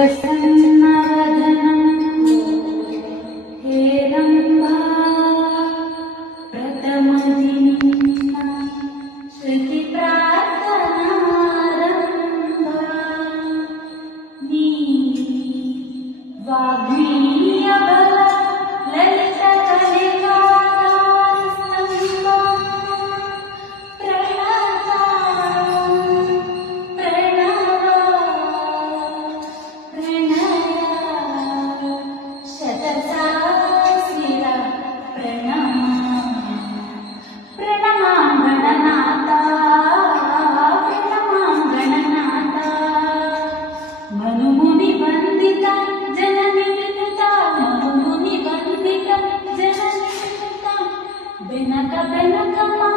प्रसन्नवदनं हेरम्बा प्रथमदिना श्रुतिप्रार्थनारम्भा नी वाग्मीयबल ललितकलिकास्तम्भा प्रणता प्रणवा प्रणया शतसहस्रिरा प्रणमा प्रणमां गणनाथा प्रणमां गणनाथा मनुमुनिवन्दिता जननी विनुता मनुमुनिवन्दिता जननी विनुता बेनक बेनक मा